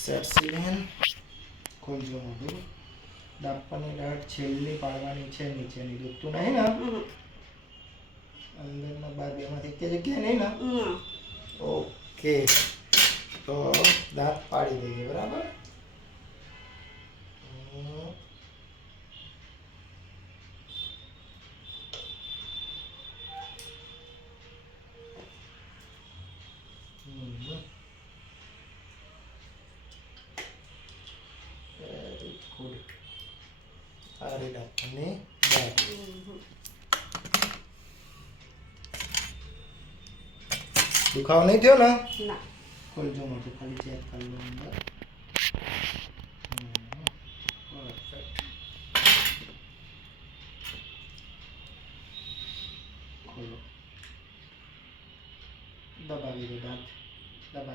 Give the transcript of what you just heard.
સેટ્સમેન ખોલજો મોઢું. દાંતની ગાંઠ છેલ્લી પાડવાની છે, નીચેની દુખતું નહીં ને? અંદરના બાર બેમાંથી કે જગ્યાએ નહીં ને? ઓકે, તો દાંત પાડી દઈએ. બરાબર. Very good. આ રે દાંતની ગાંઠ. દુખાવો નહીં થયો ને? ના. ખોલજો મોઢું, ખાલી ચેક કરી લો અંદર. પરફેક્ટ. ખોલો. દબાવી દો દાંત. દબાવી.